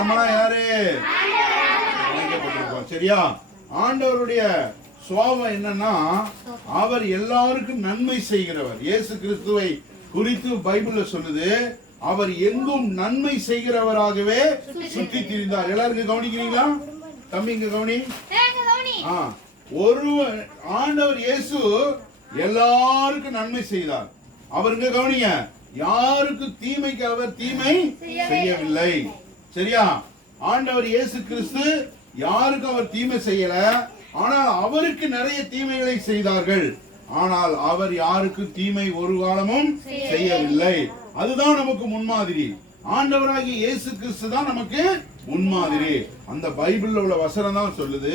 நம்மளாம் யாரு? அழைக்கப்பட்டிருக்கோம். சரியா? ஆண்டவருடைய சுவாபம் என்னன்னா அவர் எல்லாருக்கும் நன்மை செய்கிறவர். இயேசு கிறிஸ்துவை குறித்து பைபிள்ல சொல்லுது அவர் எங்கும் நன்மை செய்கிறவராகவே சுற்றி திரிந்தார். எல்லாருக்கும் கவனிக்கிறீங்களா? தம்பி இங்க கவனி. ஆ ஒரு ஆண்டவர் இயேசு எல்லாருக்கும் நன்மை செய்தார். அவருங்க கவனிங்க யாருக்கு தீமைக்கு அவர் தீமை செய்யவில்லை. சரியா? ஆண்டவர் இயேசு கிறிஸ்து யாருக்கும் அவர் தீமை செய்யல? ஆனால் அவருக்கு நிறைய தீமைகளை செய்தார்கள். ஆனால் அவர் யாருக்கு தீமை ஒரு காலமும் செய்யவில்லை. அதுதான் நமக்கு முன்மாதிரி. ஆண்டவராகிய இயேசு கிறிஸ்து தான் நமக்கு முன்மாதிரி. அந்த பைபிள்ல உள்ள வசனம் தான் சொல்லுது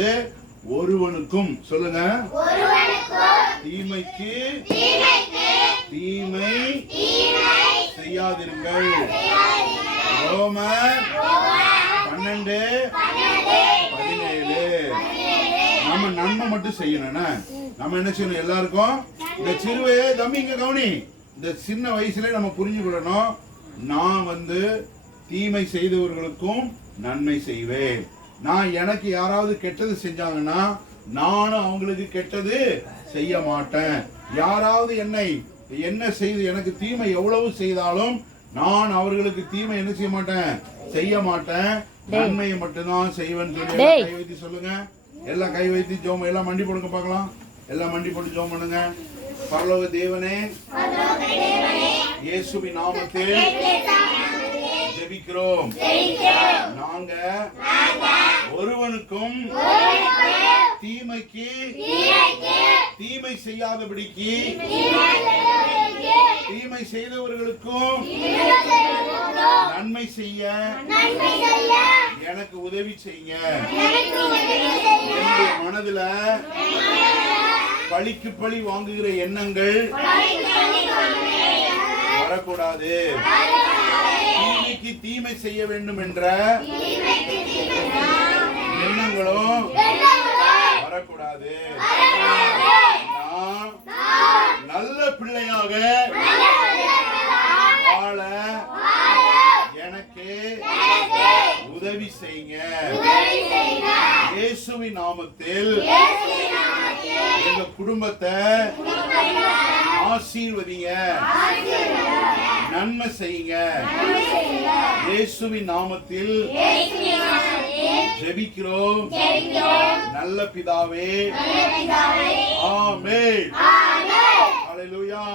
ஒருவனுக்கும் சொல்லுங்க. தீமைக்கு தீமை செய்யாதிருங்கள். ரோமர் பன்னெண்டு. பதினேழு நம்ம நன்மை மட்டும் செய்யணும் என்ன? நம்ம என்ன செய்யணும் எல்லாருக்கும்? இந்த சிறுவையே தம்பி இங்க கவனி. இந்த சின்ன வயசுல நம்ம புரிஞ்சுக்கிடணும் நான் வந்து தீமை செய்தவர்களுக்கும் நன்மை செய்வேன். நான் எனக்கு யாராவது கெட்டது செஞ்சாங்கன்னா நானும் அவங்களுக்கு கெட்டது செய்ய மாட்டேன். யாராவது என்னை என்ன செய்து எனக்கு தீமை எவ்வளவு செய்தாலும் நான் அவர்களுக்கு தீமை என்ன செய்ய மாட்டேன்? செய்ய மாட்டேன். நன்மையை மட்டும்தான் செய்வேன் சொல்லி கை வைத்து சொல்லுங்க. எல்லாம் கை வைத்து ஜோம் எல்லாம் மண்டி போடுங்க பார்க்கலாம். எல்லாம் மண்டி போட்டு ஜோம் பண்ணுங்க. பரலோக தேவனே. இயேசுவின் நாமத்தில் ஜெபிக்கிறோம். நாங்க ஒருவனுக்கும் தீமைக்கு தீமை செய்யாதபடிக்கு செய்தவர்களுக்கும் நன்மை செய்ய எனக்கு உதவி செய்ய. மனதுல பழிக்கு பழி வாங்குகிற எண்ணங்கள் வரக்கூடாது. தீமைக்கு தீமை செய்ய வேண்டும் என்ற எண்ணங்களும் வரக்கூடாது. நான் நல்ல பிள்ளையாக வாழ எனக்கு உதவி செய்யுங்க. இயேசுவின் நாமத்தில் எங்க குடும்பத்தை ஆசீர்வதிங்க. நன்மை செய்யுங்க. இயேசுவின் நாமத்தில் ஜெபிக்கிறோம். நல்ல பிதாவே. ஆமென். ஹalleluya.